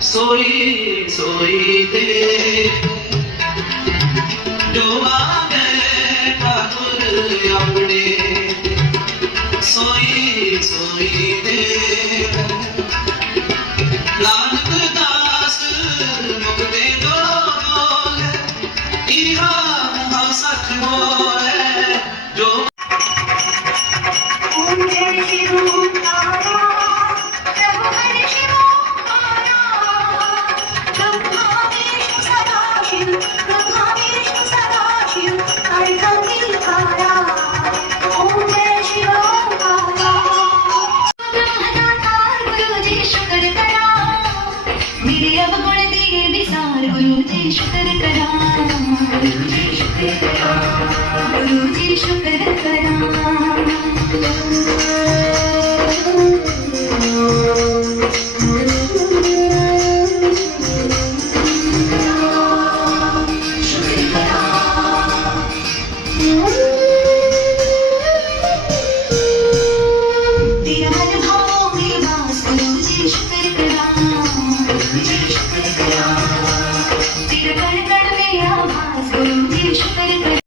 सोई सोई दे जो आवे ठाकुर अपने सोई सोई दे नानक दास मुक्ते जो बोले इहा महा सच बोले जो गुरुजी शुक्र करा गुरुजी शुक्र करा